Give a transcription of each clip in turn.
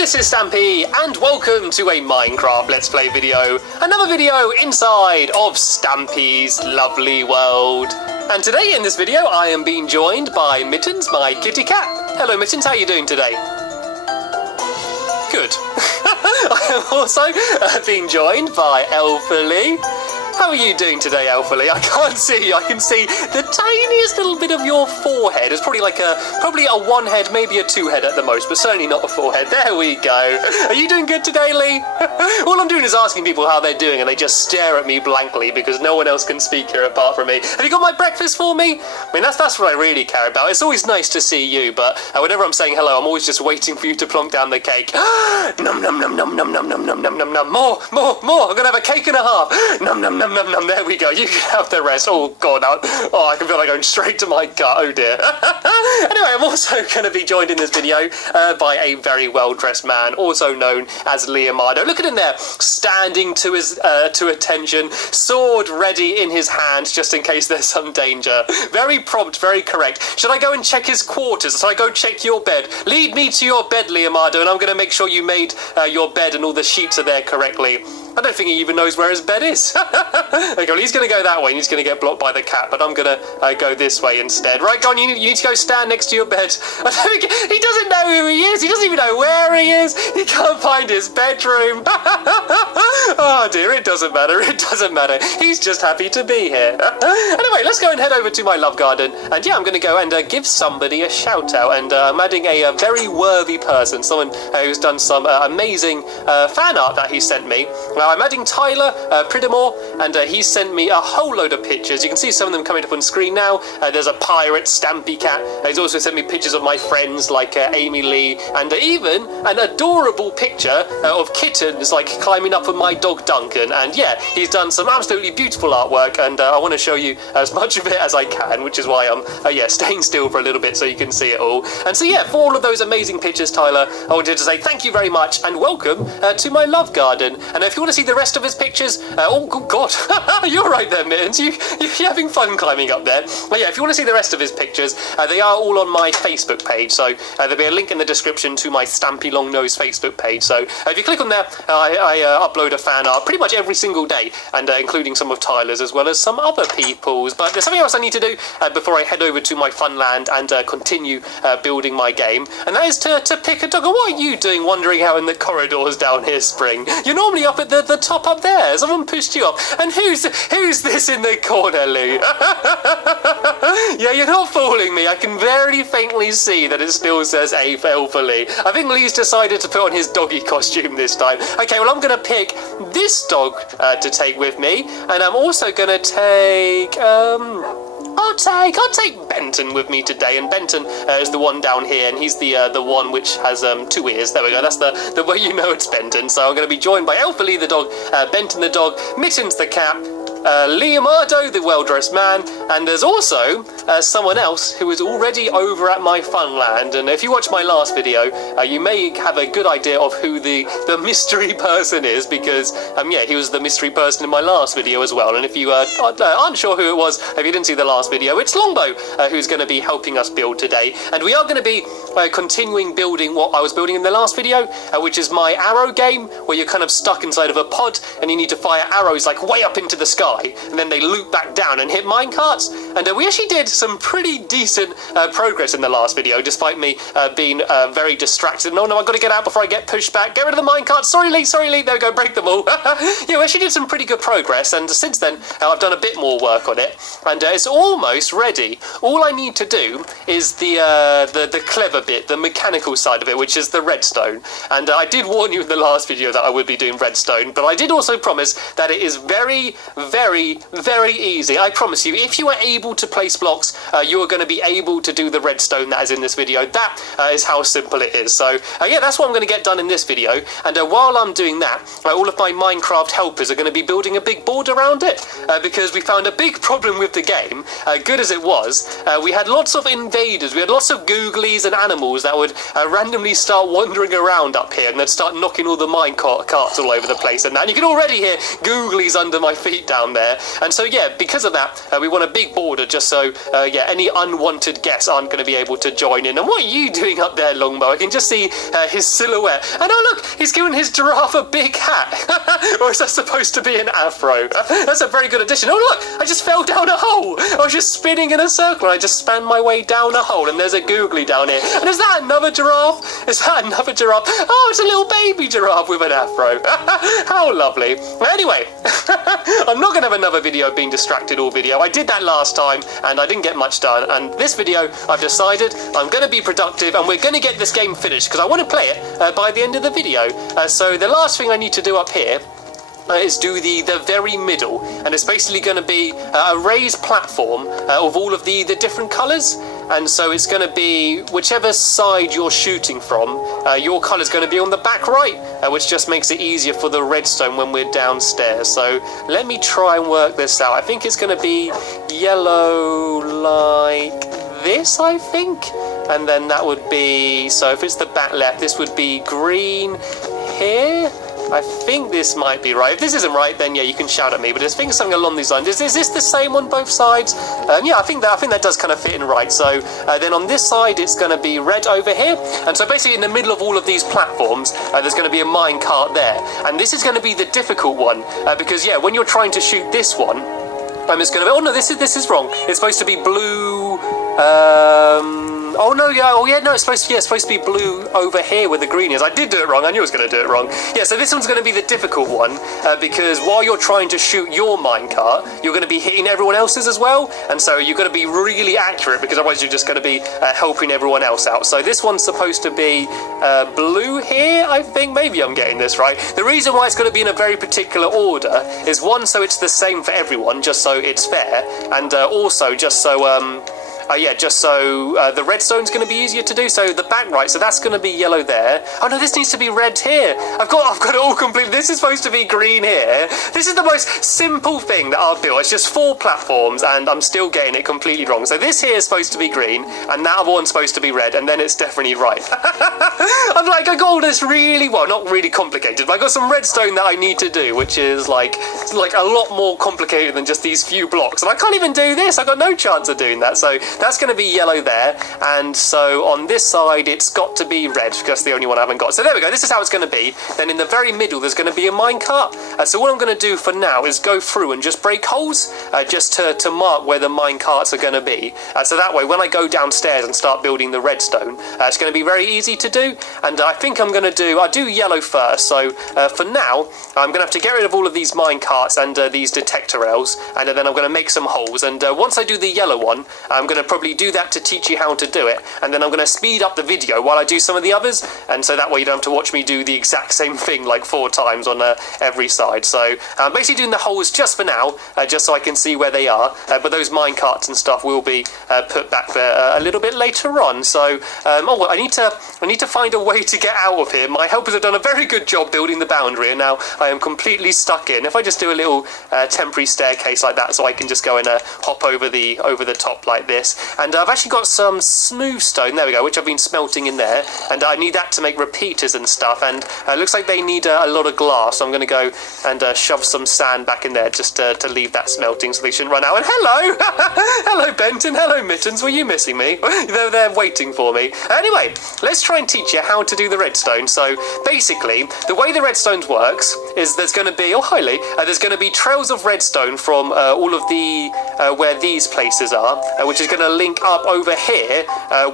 this is Stampy, and welcome to a Minecraft Let's Play video. Another video inside of Stampy's lovely world. And today in this video, I am being joined by Mittens, my kitty cat. Hello Mittens, how are you doing today? Good. I am also being joined by Elfily. How are you doing today, Elfily? I can't see you. I can see the tiniest little bit of your forehead. It's probably like probably a one head, maybe a two head at the most, but certainly not a forehead. There we go. Are you doing good today, Lee? All I'm doing is asking people how they're doing, and they just stare at me blankly because no one else can speak here apart from me. Have you got my breakfast for me? I mean, that's what I really care about. It's always nice to see you, but whenever I'm saying hello, I'm always just waiting for you to plonk down the cake. Num num num num num num num num num num num. More. I'm gonna have a cake and a half. Num num num. There we go. You can have the rest. Oh god, now, I can feel like going straight to my gut. Oh dear. Anyway, I'm also going to be joined in this video by a very well-dressed man, also known as Leonardo. Look at him there, standing to his to attention, sword ready in his hand, just in case there's some danger. Very prompt, very correct. Should I go and check his quarters? Should I go check your bed? Lead me to your bed, Leonardo, and I'm going to make sure you made your bed and all the sheets are there correctly. I don't think he even knows where his bed is. Okay, well, he's going to go that way and he's going to get blocked by the cat, but I'm going to go this way instead. Right, go on, you need to go stand next to your bed. I don't think, he doesn't know who he is. He doesn't even know where he is. He can't find his bedroom. Oh dear, it doesn't matter. It doesn't matter. He's just happy to be here. Anyway, let's go and head over to my love garden. And yeah, I'm going to go and give somebody a shout out. And I'm adding a very worthy person, someone who's done some amazing fan art that he sent me. I'm adding Tyler Pridamore, and he's sent me a whole load of pictures. You can see some of them coming up on screen now. There's a pirate, Stampy Cat. He's also sent me pictures of my friends like Amy Lee, and even an adorable picture of kittens like climbing up on my dog Duncan. And yeah, he's done some absolutely beautiful artwork, and I want to show you as much of it as I can, which is why I'm staying still for a little bit so you can see it all. And so yeah, for all of those amazing pictures, Tyler, I wanted to say thank you very much and welcome to my love garden. And if you want to see the rest of his pictures, oh good god, you're right there, Mittens, you're having fun climbing up there. But yeah, if you want to see the rest of his pictures, they are all on my Facebook page, so there'll be a link in the description to my Stampylongnose Facebook page. So if you click on there, I upload a fan art pretty much every single day, and including some of Tyler's as well as some other people's. But there's something else I need to do before I head over to my fun land and continue building my game, and that is to pick a dog. And what are you doing wandering out in the corridors down here, Spring? You're normally up at the top up there. Someone pushed you up. And who's this in the corner, Lou? Yeah, you're not fooling me. I can very faintly see that it still says A for Elfily. I think Lee's decided to put on his doggy costume this time. Okay, well, I'm going to pick this dog to take with me, and I'm also going to take I'll take Benton with me today, and Benton is the one down here, and he's the one which has 2 ears. There we go. That's the way you know it's Benton. So I'm going to be joined by Elfily the dog, Benton the dog, Mittens the cat, Leonardo the well-dressed man, and there's also someone else who is already over at my fun land. And if you watch my last video, you may have a good idea of who the mystery person is, because yeah, he was the mystery person in my last video as well. And if you aren't sure who it was, if you didn't see the last video, it's Longbow who's going to be helping us build today. And we are going to be continuing building what I was building in the last video, which is my arrow game, where you're kind of stuck inside of a pod and you need to fire arrows like way up into the sky, and then they loop back down and hit minecarts. And we actually did some pretty decent progress in the last video, despite me being very distracted. No, I've got to get out before I get pushed back. Get rid of the minecarts. Sorry, Lee. There we go. Break them all. Yeah, we actually did some pretty good progress, and since then I've done a bit more work on it, and it's almost ready. All I need to do is the clever bit, the mechanical side of it, which is the redstone. And I did warn you in the last video that I would be doing redstone, but I did also promise that it is very, very, very easy. I promise you, if you are able to place blocks, you are going to be able to do the redstone that is in this video. That is how simple it is. So yeah, that's what I'm going to get done in this video. And while I'm doing that, all of my Minecraft helpers are going to be building a big board around it, because we found a big problem with the game. Good as it was, we had lots of invaders. We had lots of googlies and animals that would randomly start wandering around up here, and they'd start knocking all the carts all over the place. And you can already hear googlies under my feet down there. And so yeah, because of that, we want a big board order, just so, yeah, any unwanted guests aren't going to be able to join in. And what are you doing up there, Longbow? I can just see his silhouette. And oh, look, he's given his giraffe a big hat. Or is that supposed to be an afro? That's a very good addition. Oh, look, I just fell down a hole. I was just spinning in a circle, and I just span my way down a hole, and there's a googly down here. And is that another giraffe? Is that another giraffe? Oh, it's a little baby giraffe with an afro. How lovely. Anyway, I'm not going to have another video being distracted all video. I did that last time, and I didn't get much done. And this video, I've decided I'm going to be productive, and we're going to get this game finished, because I want to play it by the end of the video. So the last thing I need to do up here is do the very middle, and it's basically going to be a raised platform of all of the different colours. And so it's going to be whichever side you're shooting from, your colour's going to be on the back right, which just makes it easier for the redstone when we're downstairs. So let me try and work this out. I think it's going to be yellow like this, I think. And then that would be, so if it's the back left, this would be green here. I think this might be right. If this isn't right, then yeah, you can shout at me. But I think something along these lines. Is this the same on both sides? Yeah, I think that does kind of fit in right. So then on this side, it's going to be red over here. And so basically in the middle of all of these platforms, there's going to be a mine cart there. And this is going to be the difficult one because yeah, when you're trying to shoot this one, it's going to be. Oh no, this is wrong. It's supposed to be blue. Oh no, no, it's supposed to be blue over here where the green is. I did do it wrong. I knew I was going to do it wrong. Yeah, so this one's going to be the difficult one because while you're trying to shoot your minecart, you're going to be hitting everyone else's as well, and so you've got to be really accurate because otherwise you're just going to be helping everyone else out. So this one's supposed to be blue here, I think. Maybe I'm getting this right. The reason why it's going to be in a very particular order is one, so it's the same for everyone, just so it's fair, and also just so the redstone's going to be easier to do. So the back right, so that's going to be yellow there. Oh no, this needs to be red here. I've got it all complete. This is supposed to be green here. This is the most simple thing that I've built. It's just 4 platforms, and I'm still getting it completely wrong. So this here is supposed to be green, and that other one's supposed to be red, and then it's definitely right. I'm like, I got all this really, well, not really complicated, but I got some redstone that I need to do, which is like a lot more complicated than just these few blocks. And I can't even do this. I've got no chance of doing that. So that's going to be yellow there, and so on this side it's got to be red because that's the only one I haven't got. So there we go, this is how it's going to be. Then in the very middle there's going to be a minecart. So what I'm going to do for now is go through and just break holes just to mark where the minecarts are going to be. So that way when I go downstairs and start building the redstone, it's going to be very easy to do. And I think I'll do yellow first. So for now I'm going to have to get rid of all of these minecarts and these detector rails, and then I'm going to make some holes. And once I do the yellow one, I'm going to probably do that to teach you how to do it, and then I'm going to speed up the video while I do some of the others, and so that way you don't have to watch me do the exact same thing like 4 times on every side. So I'm basically doing the holes just for now, just so I can see where they are, but those mine carts and stuff will be put back there a little bit later on. So I need to find a way to get out of here. My helpers have done a very good job building the boundary, and now I am completely stuck in. If I just do a little temporary staircase like that, so I can just go and hop over the top like this. And I've actually got some smooth stone, there we go, which I've been smelting in there, and I need that to make repeaters and stuff, and it looks like they need a lot of glass, so I'm going to go and shove some sand back in there just to leave that smelting so they shouldn't run out. And hello! Hello Benton, hello Mittens, were you missing me? They're there waiting for me. Anyway, let's try and teach you how to do the redstone. So basically, the way the redstone works is there's going to be, there's going to be trails of redstone from all of the, where these places are, which is going to link up over here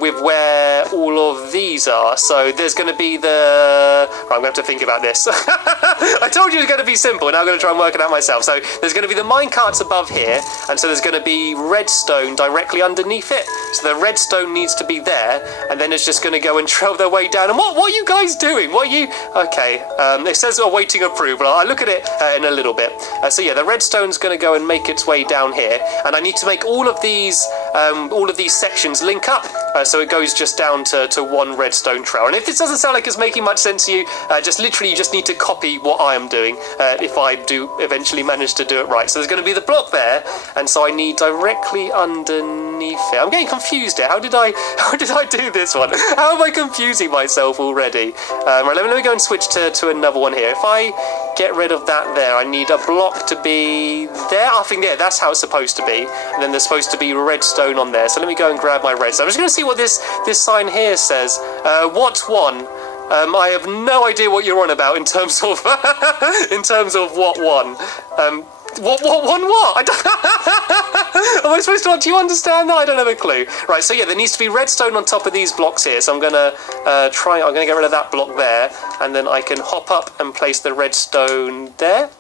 with where all of these are. So there's going to be the... I'm going to have to think about this. I told you it was going to be simple, and now I'm going to try and work it out myself. So there's going to be the mine carts above here, and so there's going to be redstone directly underneath it. So the redstone needs to be there, and then it's just going to go and trail their way down. And what are you guys doing? What are you... Okay, it says awaiting approval. I'll look at it in a little bit. So yeah, the redstone's going to go and make its way down here, and I need to make all of these sections link up. so it goes just down to one redstone trail. And if this doesn't sound like it's making much sense to you, you just need to copy what I am doing if I do eventually manage to do it right. So there's going to be the block there, and so I need directly underneath it. I'm getting confused here. How did I do this one? How am I confusing myself already? Right, let me go and switch to another one here. If I get rid of that there, I need a block to be there. I think that's how it's supposed to be. And then there's supposed to be redstone on there. So let me go and grab my redstone. I'm just going to see what this sign here says. What's one? I have no idea what you're on about in terms of what one. What one what? I don't Am I supposed to? Do you understand that? I don't have a clue. Right, so yeah, there needs to be redstone on top of these blocks here. So I'm gonna I'm gonna get rid of that block there, and then I can hop up and place the redstone there.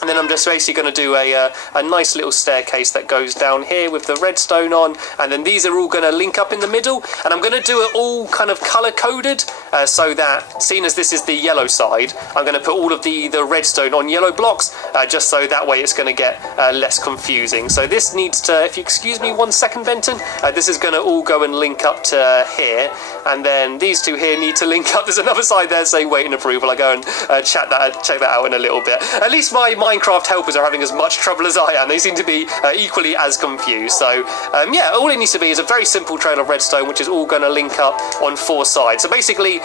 And then I'm just basically going to do a nice little staircase that goes down here with the redstone on. And then these are all going to link up in the middle. And I'm going to do it all kind of colour-coded so that, seeing as this is the yellow side, I'm going to put all of the redstone on yellow blocks just so that way it's going to get less confusing. So this needs to, if you excuse me 1 second, Benton, this is going to all go and link up to here. And then these two here need to link up. There's another side there saying waiting approval. I'll go and check that out in a little bit. At least my Minecraft helpers are having as much trouble as I am. They seem to be equally as confused. So yeah, all it needs to be is a very simple trail of redstone, which is all going to link up on 4 sides. So basically,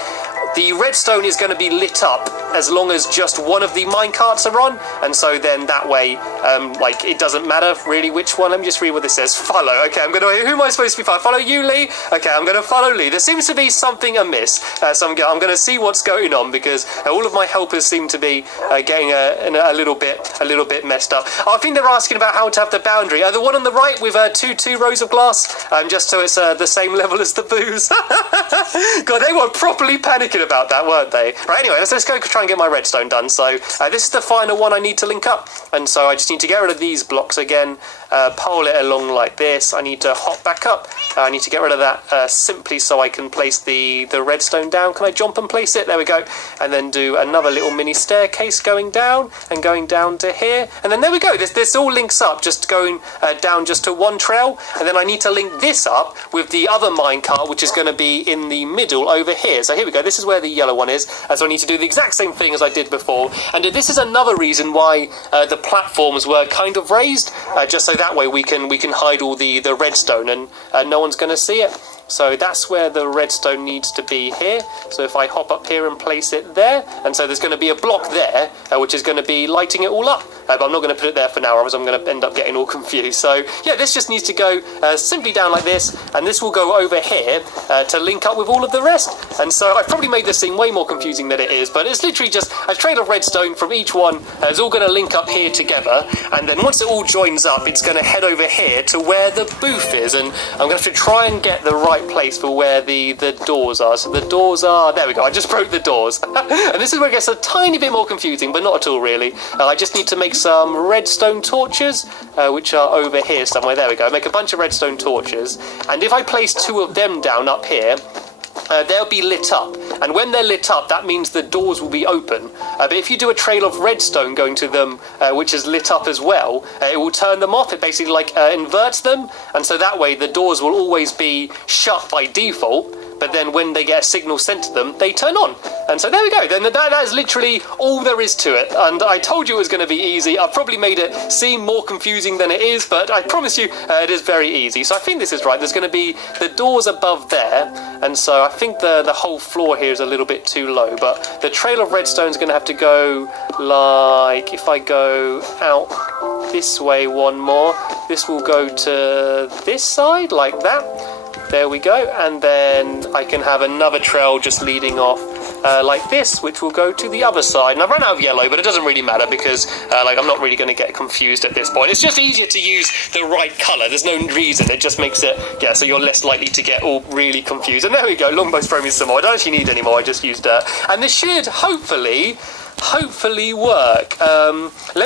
the redstone is going to be lit up as long as just one of the minecarts are on, and so then that way, like, it doesn't matter really which one. Let me just read what this says. Follow. Okay, who am I supposed to be following? Follow you, Lee? Okay, I'm going to follow Lee. There seems to be something amiss, so I'm going to see what's going on, because all of my helpers seem to be getting a little bit messed up. Oh, I think they're asking about how to have the boundary. The one on the right with two rows of glass, just so it's the same level as the booze. God, they were properly panicking about that, weren't they? Right, anyway, let's go try and get my redstone done. So this is the final one I need to link up, and so I just need to get rid of these blocks again, pole it along like this. I need to hop back up. I need to get rid of that simply so I can place the redstone down. Can I jump and place it? There we go. And then do another little mini staircase going down and going down to here. And then there we go. This all links up, just going down just to one trail. And then I need to link this up with the other minecart, which is going to be in the middle over here. So here we go. This is where the yellow one is. So I need to do the exact same thing as I did before. And this is another reason why the platforms were kind of raised, just so that way we can hide all the redstone and no one's going to see it. So that's where the redstone needs to be here. So if I hop up here and place it there, and so there's going to be a block there, which is going to be lighting it all up. But I'm not going to put it there for now, otherwise I'm going to end up getting all confused. So yeah, this just needs to go simply down like this, and this will go over here to link up with all of the rest. And so I've probably made this thing way more confusing than it is, but it's literally just a trail of redstone from each one. It's all going to link up here together, and then once it all joins up, it's going to head over here to where the booth is, and I'm going to have to try and get the right place for where the doors are. So the doors are, there we go, I just broke the doors. And this is where it gets a tiny bit more confusing, but not at all really. I just need to make some redstone torches, which are over here somewhere. There we go, make a bunch of redstone torches, and if I place 2 of them down up here, they'll be lit up, and when they're lit up, that means the doors will be open. But if you do a trail of redstone going to them, which is lit up as well, it will turn them off. It basically inverts them, and so that way the doors will always be shut by default, but then when they get a signal sent to them, they turn on. And so there we go. Then that is literally all there is to it. And I told you it was going to be easy. I've probably made it seem more confusing than it is, but I promise you it is very easy. So I think this is right. There's going to be the doors above there, and so I think the whole floor here is a little bit too low, but the trail of redstone is going to have to go like, if I go out this way one more, this will go to this side like that. There we go, and then I can have another trail just leading off like this, which will go to the other side. And I've run out of yellow, but it doesn't really matter because I'm not really going to get confused at this point. It's just easier to use the right colour. There's no reason. It just makes it, yeah, so you're less likely to get all really confused. And there we go, Longbow's throwing me some more. I don't actually need any more, I just used dirt. And this should hopefully work.